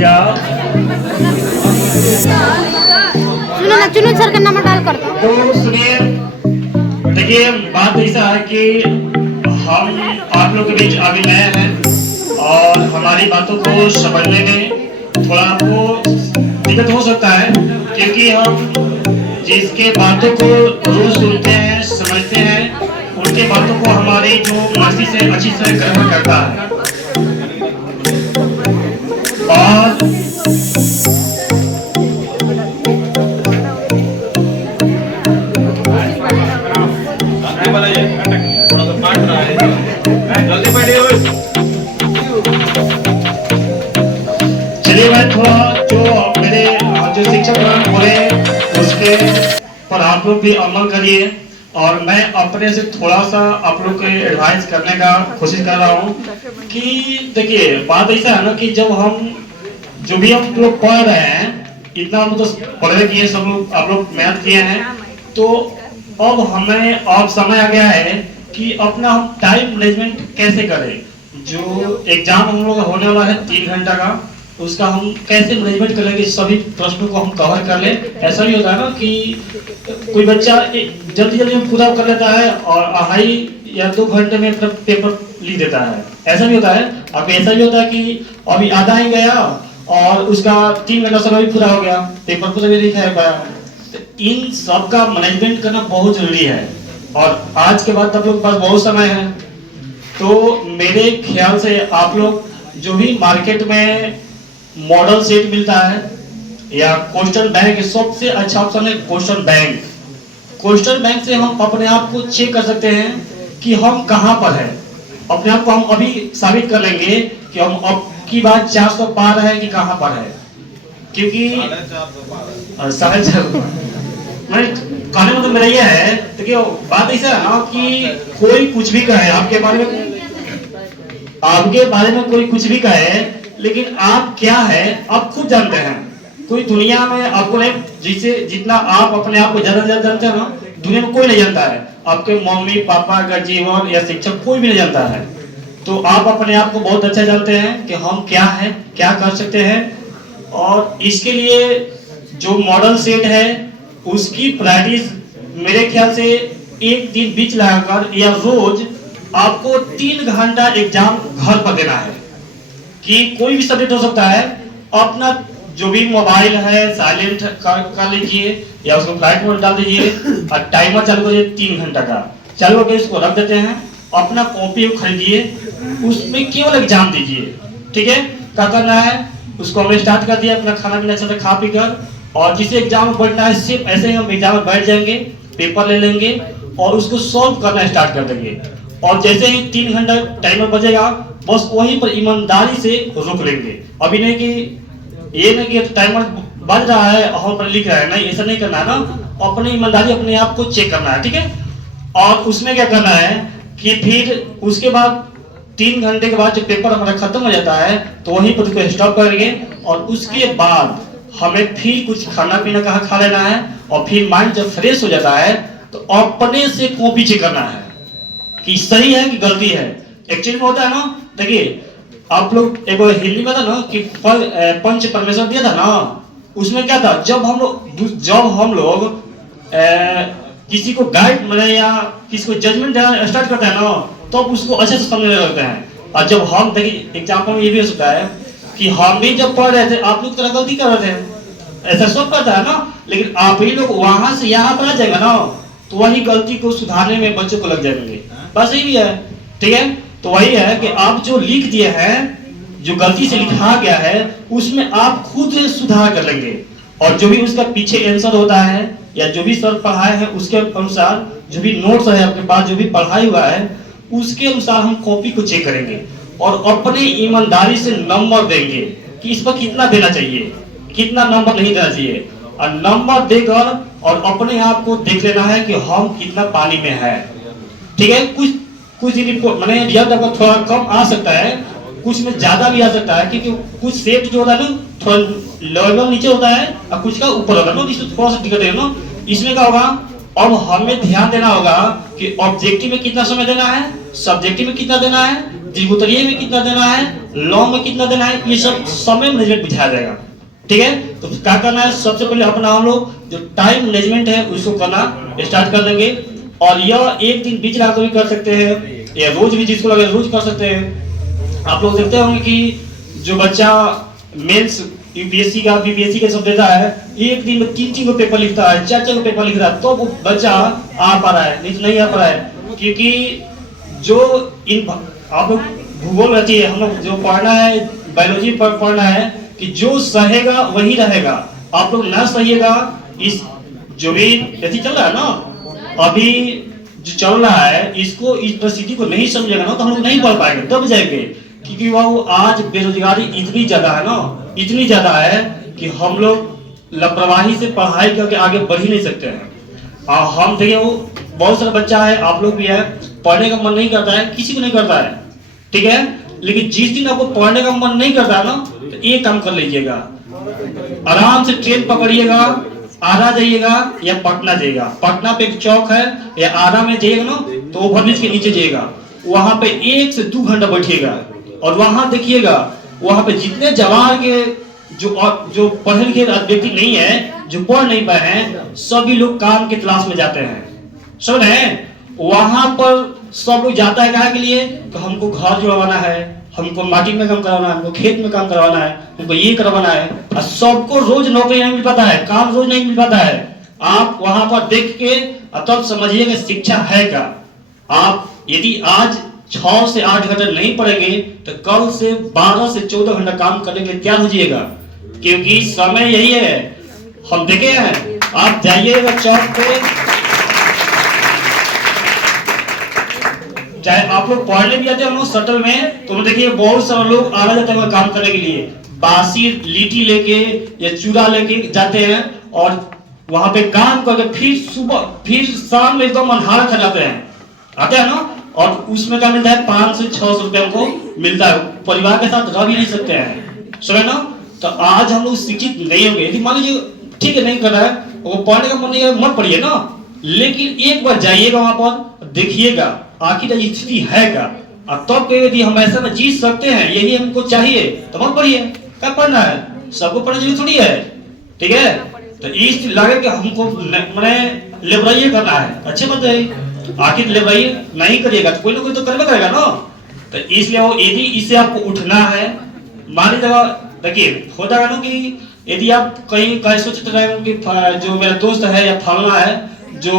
भैया। सुनो ना, चुनो सर का नंबर डाल कर दो। तो सुनिए, देखिए बात ऐसा है कि हम आप लोग के बीच अभी नए हैं और हमारी बातों को समझने में थोड़ा आपको दिक्कत हो सकता है, क्योंकि हम जिसके बातों को रोज सुनते हैं समझते हैं उनके बातों को हमारी जो मर्जी से अच्छी से ग्रहण करता है। और चलिए मैं थोड़ा जो मेरे जो शिक्षक बोले उसके पर आप लोग भी अमल करिए और मैं अपने से थोड़ा सा आप लोग के एडवाइस करने का कोशिश कर रहा हूँ कि देखिए बात ऐसा है ना कि जब हम जो भी हम लोग पढ़ रहे हैं इतना हम तो पढ़े किए सब लोग, आप लोग मैथ किए हैं, तो अब हमें अब समय आ गया है कि अपना हम टाइम मैनेजमेंट कैसे करें। जो एग्जाम हम लोग होने वाला है 3 घंटा का, उसका हम कैसे मैनेजमेंट कर लेंगे, सभी प्रश्नों को हम कवर कर लें। ऐसा भी होता है ना कि कोई बच्चा जल्दी जल्दी में पूरा कर लेता है और 2.5 या 2 घंटे में अपना पेपर लिख देता है, ऐसा भी होता है। अब ऐसा भी होता है कि अभी आधा ही गया और उसका 3 घंटा समय भी पूरा हो गया, पेपर पूरा भी नहीं पाया। तो इन सब का मैनेजमेंट करना बहुत जरूरी है और आज के बाद आप लोग के पास बहुत समय है। तो मेरे ख्याल से आप लोग जो भी मार्केट में मॉडल सेट मिलता है या क्वेश्चन बैंक, सबसे अच्छा ऑप्शन है क्वेश्चन बैंक। क्वेश्चन बैंक से हम अपने आप को चेक कर सकते हैं कि हम कहां पर हैं। अपने आप को हम अभी साबित कर लेंगे कि हम अब की बात 400 पार है कि कहां पर है, क्योंकि 450 मैं कहने मतलब मेरा यह है। देखिए बात ऐसा है ना कि कोई कुछ भी कहे आपके बारे में कोई कुछ भी कहे, लेकिन आप क्या है आप खुद जानते हैं। कोई दुनिया में आपको नहीं, जिसे जितना आप अपने आप को ज्यादा जानते हैं ना, दुनिया में कोई नहीं जानता है। आपके मम्मी पापा का जीवन या शिक्षक कोई भी नहीं जानता है। तो आप अपने आप को बहुत अच्छा जानते हैं कि हम क्या है, क्या कर सकते हैं। और इसके लिए जो मॉडल सेट है उसकी प्रैक्टिस मेरे ख्याल से एक दिन बीच लगाकर या रोज आपको 3 घंटा एग्जाम घर पर देना है। कि कोई भी सब्जेक्ट हो सकता है, अपना जो भी मोबाइल है साइलेंट कर लीजिए या उसको फ्लाइट मोड डाल दीजिए और टाइमर चालू करिए 3 घंटा का चालू करके इसको रख देते हैं। अपना कॉपी खरीदिए, उसमें केवल एग्जाम दीजिए। ठीक है, क्या करना है उसको हमने स्टार्ट कर दिया, अपना खाना पीना अच्छा से खा पी कर, और जिसे एग्जाम में बैठना है सिर्फ ऐसे ही हम एग्जाम में बैठ जाएंगे, पेपर ले लेंगे और उसको सॉल्व करना स्टार्ट कर देंगे। और जैसे ही 3 घंटा टाइमर बजेगा बस वहीं पर ईमानदारी से रोक लेंगे। अभी नहीं कि ये नहीं कि टाइमर बज रहा है और हम पर लिख रहा है, नहीं ऐसा नहीं करना है ना। अपनी ईमानदारी अपने आप को चेक करना है। ठीक है, और उसमें क्या करना है कि फिर उसके बाद 3 घंटे के बाद जब पेपर हमारा खत्म हो जाता है तो वहीं पर उसको स्टॉप करेंगे और उसके बाद हमें फिर कुछ खाना पीना कहाँ खा लेना है और फिर माइंड जब फ्रेश हो जाता है तो अपने से कॉपी चेक करना है कि सही है कि गलती है। एक्चुअली में होता है ना, देखिए आप लोग एक हिंदी में था ना कि पंच परमेश्वर दिया था ना, उसमें क्या था, जब हम लोग किसी को गाइड मैंने या किसी को जजमेंट देना स्टार्ट करते हैं ना तो उसको अच्छे से समझने लगते हैं। और जब हम देखिए एग्जाम्पल में ये भी हो सकता है कि हम भी जब पढ़ रहे थे आप लोग तरह गलती कर रहे थे, ऐसा सब करता है ना, लेकिन आप ही लोग वहां से यहाँ पर आ जाएगा ना तो वही गलती को सुधारने में बच्चों को लग जाएंगे। बस यही भी है। ठीक है, तो वही है कि आप जो लिख दिए हैं, जो गलती से लिखा गया है उसमें आप खुद सुधार कर लेंगे और जो भी उसका पीछे आंसर होता है या जो भी सर पढ़ाए हैं उसके अनुसार जो भी नोट्स है आपके पास जो भी पढ़ाई हुआ है उसके अनुसार हम कॉपी को चेक करेंगे और अपनी ईमानदारी से नंबर देंगे कि इस पर कितना देना चाहिए, कितना नंबर नहीं देना चाहिए। और नंबर देकर और अपने आप को देख लेना है कि हम कितना पानी में है। ठीक है, कुछ मैंने रिजल्ट आपका थोड़ा कम आ सकता है, कुछ में ज्यादा भी आ सकता है, क्योंकि कुछ सेट जो होता है ना थोड़ा लेवल नीचे होता है और कुछ का ऊपर होता है ना, इसमें थोड़ा सा दिक्कत है ना। इसमें क्या होगा अब हमें ध्यान देना होगा कि ऑब्जेक्टिव में कितना समय देना है, सब्जेक्टिव में कितना देना है, द्विगुतरीय में कितना देना है, लॉन्ग में कितना देना है, ये सब समय मैनेजमेंट बुझाया जाएगा। ठीक है, तो क्या करना है, सबसे पहले अपना हम लोग जो टाइम मैनेजमेंट है उसको करना स्टार्ट कर देंगे। और यह एक दिन बीच रात भी कर सकते हैं या रोज भी, जिसको लगे रोज कर सकते हैं। आप लोग देखते होंगे कि जो बच्चा मेंस यूपीएससी का बीपीएससी का सब देता है, एक दिन में 3 को पेपर लिखता है, 4 को पेपर लिख रहा है, तो वो बच्चा आ पा रहा है, नहीं आ पा रहा है। क्योंकि जो इन आप लोग भूगोल रहती है, हम लोग जो पढ़ना है बायोलॉजी पर पढ़ना है कि जो सहेगा वही रहेगा। आप लोग ना सहिएगा, इस जो भी यदि चल रहा है ना अभी जो चल रहा है, इसको इस परिस्थिति को नहीं समझेगा ना, तो हम लोग नहीं पढ़ पाएंगे, दब जाएंगे। क्योंकि वो आज बेरोजगारी इतनी ज्यादा है ना, इतनी ज्यादा है कि हम लोग लापरवाही से पढ़ाई करके आगे बढ़ ही नहीं सकते हैं। हम देखिए वो बहुत सारा बच्चा है, आप लोग भी है, पढ़ने का मन नहीं करता है, किसी को नहीं करता है, ठीक है। लेकिन जिस दिन आपको पढ़ने का मन नहीं करता है ना, तो एक काम कर लीजिएगा, आराम से ट्रेन पकड़िएगा, आरा जाइएगा या पटना जाइएगा। पटना पे एक चौक है, या आरा में जाइएगा ना तो ओवरब्रिज के नीचे जाइएगा, वहां पे 1 से 2 घंटा बैठिएगा और वहां देखिएगा, वहां पे जितने जवान के जो पढ़े लिखे व्यक्ति नहीं है, जो पढ़ नहीं पाए हैं, सभी लोग काम के तलाश में जाते हैं। समझ रहे हैं? वहां पर सब लोग जाता है क्या के लिए, तो हमको घर जुड़वाना है, हमको माटी में काम करवाना है, हमको खेत में काम करवाना है, हमको ये करवाना है। और सबको रोज नौकरी नहीं मिल पाता है, काम रोज नहीं मिल पाता है। आप वहां पर देख के तब समझिएगा शिक्षा है क्या। आप यदि आज 6 से 8 घंटे नहीं पढ़ेंगे तो कल से 12 से 14 घंटा काम करने के लिए तैयार हो जाइएगा, क्योंकि समय यही है। हम देखे हैं, आप जाइएगा चौक पे, चाहे आप लोग पढ़ने भी जाते हैं शटल में, तो देखिए बहुत सारे लोग आ जाते हैं काम करने के लिए, बासी लीटी लेके या चूड़ा लेके जाते हैं और वहां पे काम करके फिर सुबह फिर शाम में एकदम अंधारा खा जाते हैं, आते हैं ना। और उसमें क्या मिलता है, 500 से 600 रुपए हमको मिलता है, परिवार के साथ रह भी नहीं सकते हैं, समझ ना। तो आज हम लोग शिक्षित नहीं होंगे। यदि मान लीजिए ठीक है नहीं कर रहा है, वो पढ़ने का मन नहीं है, मत पढ़िए ना, लेकिन एक बार जाइएगा वहां पर, देखिएगा आखिर स्थिति है क्या, और तब तो यदि हम ऐसा में जीत सकते हैं, यही हमको चाहिए, तो मत पढ़िए। क्या पढ़ना है, सबको पढ़ना जरूरी थोड़ी है, ठीक है। तो इस लगे कि हमको मैंने लेबराई करना है, अच्छे बात है, आखिर लेबराई नहीं करिएगा तो कोई ना कोई तो करना करेगा ना। तो इसलिए वो यदि इससे आपको उठना है, मान लीजिएगा, देखिए होता है ना कि यदि आप कहीं सोचते रहे कि जो मेरा दोस्त है या फलाना है जो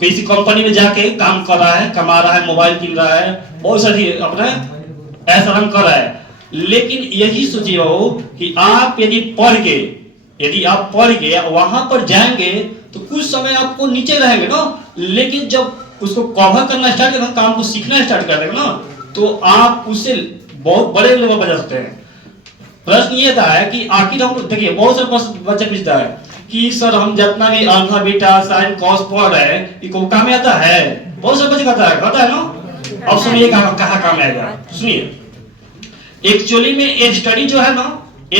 किसी कंपनी में जाके काम कर रहा है, कमा रहा है, मोबाइल किन रहा है, बहुत सारी अपना ऐसा रंग कर रहा है, लेकिन यही सोचिए हो कि आप यदि आप पढ़ के वहां पर जाएंगे तो कुछ समय आपको नीचे रहेंगे ना, लेकिन जब उसको कवर करना स्टार्ट करेंगे, काम को सीखना स्टार्ट कर देंगे ना, तो आप उससे बहुत बड़े लेवल पर जा सकते हैं। प्रश्न ये था है कि आखिर हम देखिए बहुत सारे बच्चे पूछता है कि सर हम जितना भी अल्फा बीटा साइन कॉस पढ़ रहे हैं, ये को काम में आता है, बहुत सारे बच्चे कहता है ना। अब सुनिए कहाँ काम आएगा, सुनिए। एक्चुअली में स्टडी जो है ना,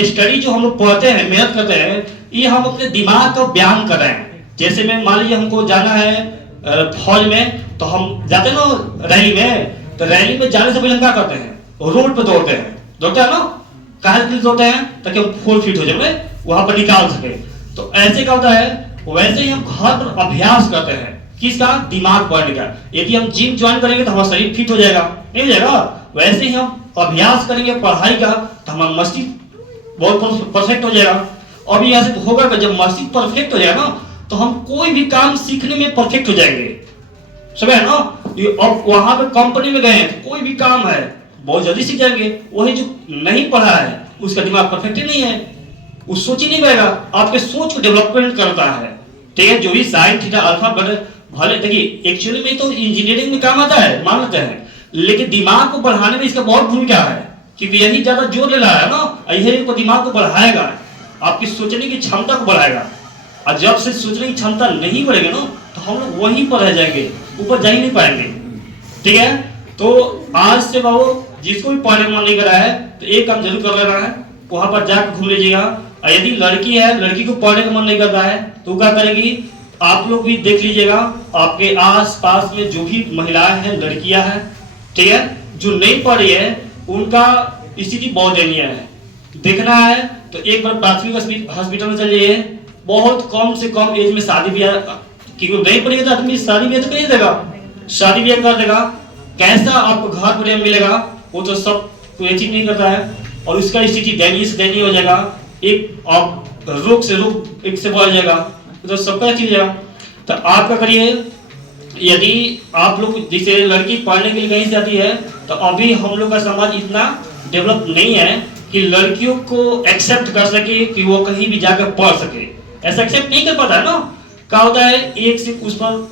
स्टडी जो हम लोग पढ़ते हैं, मेहनत करते हैं, ये हम अपने दिमाग का व्यायाम कर रहे हैं। जैसे मैं मान लीजिए हमको जाना है फौज में, तो हम जाते हैं ना रैली में, तो रैली में जाने से पहले हम क्या करते हैं, रोड पे दौड़ते हैं ना, काहे के लिए दौड़ते हैं, ताकि हम 4 फीट हो जाए, वहां पर निकाल सके। तो ऐसे क्या होता है, वैसे ही हम घर पर अभ्यास करते हैं, किसका, दिमाग बढ़ने का। यदि हम जिम ज्वाइन करेंगे तो हमारा शरीर फिट हो जाएगा, नहीं हो जाएगा, वैसे ही हम अभ्यास करेंगे पढ़ाई का, तो हमारा मस्तिष्क बहुत परफेक्ट हो जाएगा। अब यहाँ से होगा कि जब मस्तिष्क परफेक्ट हो जाएगा ना, तो हम कोई भी काम सीखने में परफेक्ट हो जाएंगे, समझे ना। अब वहां पे कंपनी में गए हैं तो कोई भी काम है बहुत जल्दी सीख जाएंगे। वही जो नहीं पढ़ा है उसका दिमाग परफेक्ट ही नहीं है, वो सोच ही नहीं पाएगा, आपके सोच को डेवलपमेंट करता है, ठीक है। जो भी साइन थीटा अल्फा भले देखिए एक्चुअली में तो इंजीनियरिंग में काम आता है, मान लेते हैं, लेकिन दिमाग को बढ़ाने में इसका बहुत भूमिका है, क्योंकि यही ज्यादा जोर ले रहा है ना, यही दिमाग को बढ़ाएगा, आपकी सोचने की क्षमता को बढ़ाएगा। और जब से सोचने की क्षमता नहीं बढ़ेगी ना, तो हम लोग वहीं पर रह जाएंगे, ऊपर जा ही नहीं पाएंगे, ठीक है। तो आज से बाबू जिसको भी पढ़ने मन नहीं कर रहा है, तो एक काम जरूर कर लेना है, वहां पर जाकर घूम लीजिएगा। और यदि लड़की है, लड़की को पढ़ने का मन नहीं कर रहा है, तो क्या करेगी, आप लोग भी देख लीजिएगा, आपके आस पास में जो भी महिलाएं हैं, लड़कियां हैं, ठीक है, जो नहीं पढ़ रही है, उनका स्थिति बहुत दयनीय है। देखना है तो एक बार प्राथमिक हॉस्पिटल में चलिए, बहुत कम से कम एज में शादी ब्याह, क्योंकि नहीं पढ़ेगा तो आदमी शादी ब्याह तो कर ही देगा, शादी ब्याह कर देगा, कैसा आपको घर प्रेम मिलेगा, वो तो सब कोई चीज नहीं करता है, और उसका स्थिति दयनीय से दयनीय हो जाएगा, एक आप रोग से रोग एक से बढ़ जाएगा, तो सबका चीज जाएगा। तो आप क्या करिए, यदि आप लोग जैसे लड़की पढ़ने के लिए कहीं से आती है, तो अभी हम लोग का समाज इतना डेवलप नहीं है कि लड़कियों को एक्सेप्ट कर सके कि वो कहीं भी जाकर पढ़ सके, ऐसा एक्सेप्ट नहीं कर पाता है ना। क्या होता है, एक से उस पर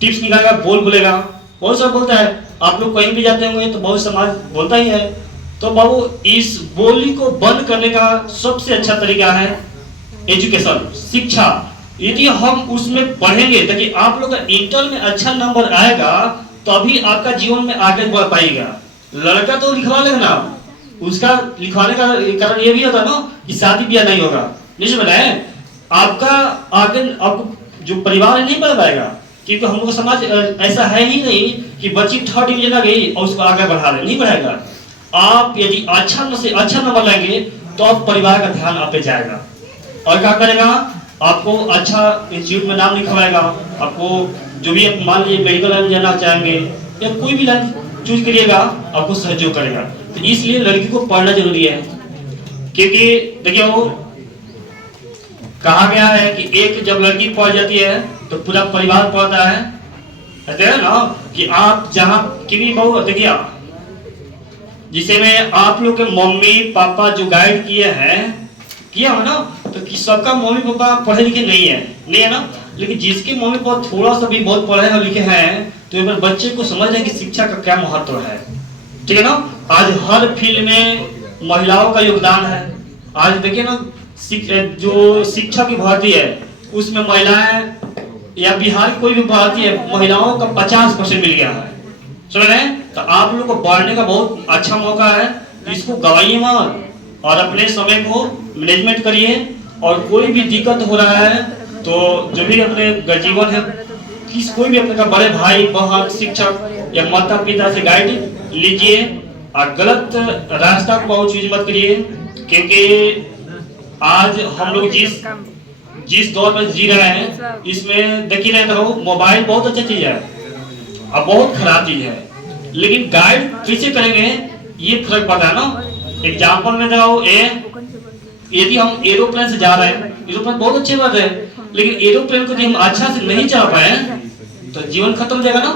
टिप्स निकालेगा, बोलेगा, बहुत सब बोलता है। आप लोग कहीं भी जाते होंगे तो बहुत समाज बोलता ही है। तो बाबू, इस बोली को बंद करने का सबसे अच्छा तरीका है एजुकेशन, शिक्षा। यदि हम उसमें पढ़ेंगे, ताकि आप लोग का इंटर में अच्छा नंबर आएगा, तभी आपका जीवन में आगे बढ़ पाएगा। लड़का तो लिखवा लेगा ना, उसका लिखवाने का कारण ये भी होता ना कि शादी ब्याह नहीं होगा, नहीं समझ रहे, आपका आगे आपको जो परिवार है नहीं बढ़ पाएगा, क्योंकि हम लोग का समाज ऐसा है ही नहीं कि बच्ची 3rd डिवीजन आ गई और उसको आगे बढ़ा रहे, नहीं बढ़ाएगा। आप यदि अच्छा से अच्छा नंबर लाएंगे तो आप परिवार का ध्यान आप पे जाएगा, और क्या करेगा, आपको अच्छा इंस्टीट्यूट में नाम लिखवाएगा, आपको जो भी आप मान लीजिए मेडिकल लाइन जाना चाहेंगे या कोई भी लाइन चूज करिएगा, आपको सहयोग करेगा। तो इसलिए लड़की को पढ़ना जरूरी है, क्योंकि देखिए वो कहा गया है कि एक जब लड़की पढ़ जाती है तो पूरा परिवार पढ़ता है, कहते हैं ना कि आप जहाँ क्योंकि बहु देखिए, जिसे में आप लोग के मम्मी पापा जो गाइड किए हैं, किया है ना, तो कि सबका मम्मी पापा पढ़े लिखे नहीं है ना, लेकिन जिसके मम्मी पापा थोड़ा सा भी बहुत पढ़े और लिखे हैं, तो एक बार बच्चे को समझ है कि शिक्षा का क्या महत्व है, ठीक है ना। आज हर फील्ड में महिलाओं का योगदान है। आज देखिए ना, जो शिक्षा की भर्ती है उसमें महिलाएं या बिहार की कोई भी भर्ती है, महिलाओं का 50% मिल गया है, समझ रहे हैं। तो आप लोग को बढ़ने का बहुत अच्छा मौका है, इसको गवाइए मत और अपने समय को मैनेजमेंट करिए। और कोई भी दिक्कत हो रहा है तो जो भी अपने जीवन है, कोई भी अपने का बड़े भाई बहन शिक्षक या माता पिता से गाइड लीजिए, और गलत रास्ता को बहुत चीज मत करिए, क्योंकि आज हम लोग जिस दौर में जी रहे हैं, इसमें देखिए रहे तो मोबाइल बहुत अच्छा चीज है और बहुत खराब चीज है, लेकिन गाइड किसे करेंगे ये फर्क पड़ता है ना। एग्जाम्पल में देखो, यदि हम एरोप्लेन से जा रहे हैं, एरोप्लेन बहुत अच्छी बात है, लेकिन एरोप्लेन को यदि हम अच्छा से नहीं चला पाए तो जीवन खत्म हो जाएगा ना।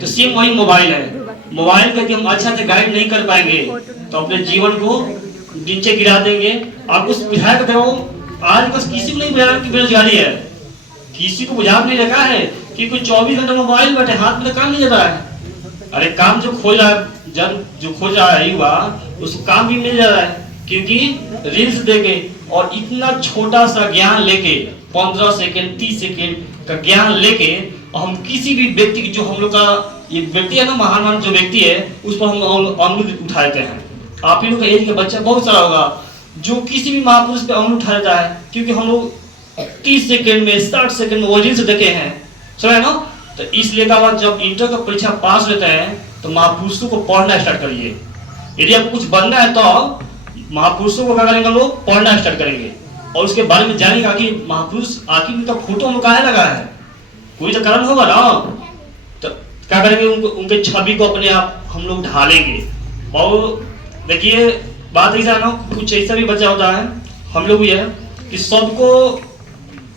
तो सेम वही मोबाइल है, मोबाइल का यदि हम अच्छा से गाइड नहीं कर पाएंगे तो अपने जीवन को नीचे गिरा देंगे। आपको बुझाया देखो, आज बस किसी को नहीं बुझाया कि बेरोजगारी है, किसी को बुझा नहीं रखा है कि कोई 24 घंटे मोबाइल बैठे, हाथ में काम नहीं जाता है। अरे काम जो खोज रहा है, जो खोज रहा है युवा, उसको काम भी मिल जा रहा है, क्योंकि रील्स देके और इतना छोटा सा ज्ञान लेके 15 सेकंड 30 सेकंड का ज्ञान लेके हम किसी भी व्यक्ति की, जो हम लोग का ये व्यक्ति है ना, महान जो व्यक्ति है, उस पर हम अंगुली उठा देते हैं। आप ही लोग का एज का बच्चा बहुत सारा होगा जो किसी भी महापुरुष पे अंगुली उठा देता है, क्योंकि हम लोग 30 सेकंड में 60 सेकंड में वो रील्स देखे हैं, समझे ना। तो इसलिए का बाद जब इंटर का परीक्षा पास लेते हैं तो महापुरुषों को पढ़ना स्टार्ट करिए। यदि आपको कुछ बनना है तो महापुरुषों को क्या करेंगे, लोग पढ़ना स्टार्ट करेंगे और उसके बारे में जानेगा कि महापुरुष आखिर उनका फोटो हम काहे लगा है, कोई तो कारण होगा ना। तो क्या करेंगे, उनके छवि को अपने आप हम लोग ढालेंगे। और देखिए बात ऐसा ना, कुछ ऐसा भी बच्चा होता है, हम लोग भी है कि सबको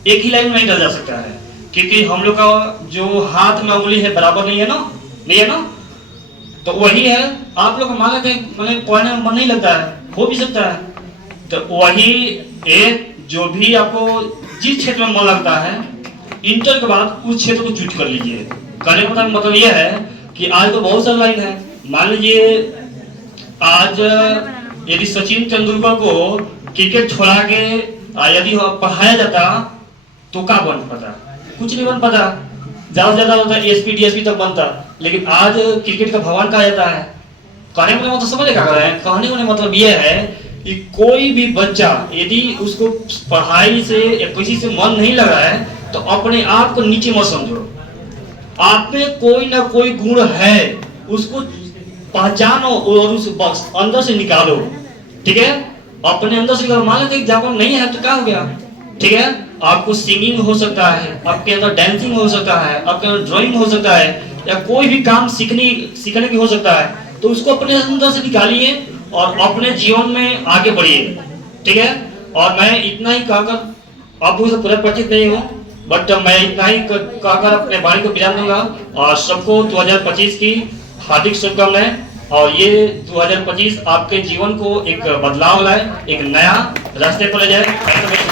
एक ही लाइन में नहीं डाला जा सकता है, क्योंकि हम लोग का जो हाथ में उंगली है बराबर नहीं है ना, नहीं है ना। तो वही है, आप लोग मान लेते हैं मैंने पढ़ने में मन नहीं लगता है, हो भी सकता है, तो वही एक जो भी आपको जिस क्षेत्र में मन लगता है, इंटर के बाद उस क्षेत्र को चूज कर लीजिए। कहने का मतलब यह है कि आज तो बहुत सारी लाइन है। मान लीजिए आज यदि सचिन तेंदुलकर को क्रिकेट छोड़ा के यदि पढ़ाया जाता तो क्या बन पाता, कुछ नहीं बन पाता, ज्यादा से ज्यादा होता एसपी डीएसपी तक बनता, लेकिन आज क्रिकेट का भगवान कहा जाता है। कहने का मतलब समझ क्या कर रहे हैं, कहने का मतलब यह है कि कोई भी बच्चा यदि उसको पढ़ाई से या किसी से मन नहीं लग रहा है तो अपने आप को नीचे मत समझो। आप में कोई ना कोई गुण है, उसको पहचानो और उस अंदर से निकालो। ठीक है, अपने अंदर से निकालो। मान लेते जब आप नहीं है तो क्या हो गया? ठीक है, आपको सिंगिंग हो सकता है, आपके अंदर डांसिंग हो सकता है, आपके अंदर ड्राइंग हो सकता है, या कोई भी काम सीखने की हो सकता है। तो उसको अपने अंदर से निकालिए और अपने जीवन में आगे बढ़िए। ठीक है, और मैं इतना ही कहकर आपको से पूरा परिचित नहीं हूँ, बट मैं इतना ही कहकर अपने वाणी को विराम दूंगा। और सबको 2025 की हार्दिक शुभकामनाएं। और ये 2025 आपके जीवन को एक बदलाव लाए, एक नया रास्ते पर ले जाए।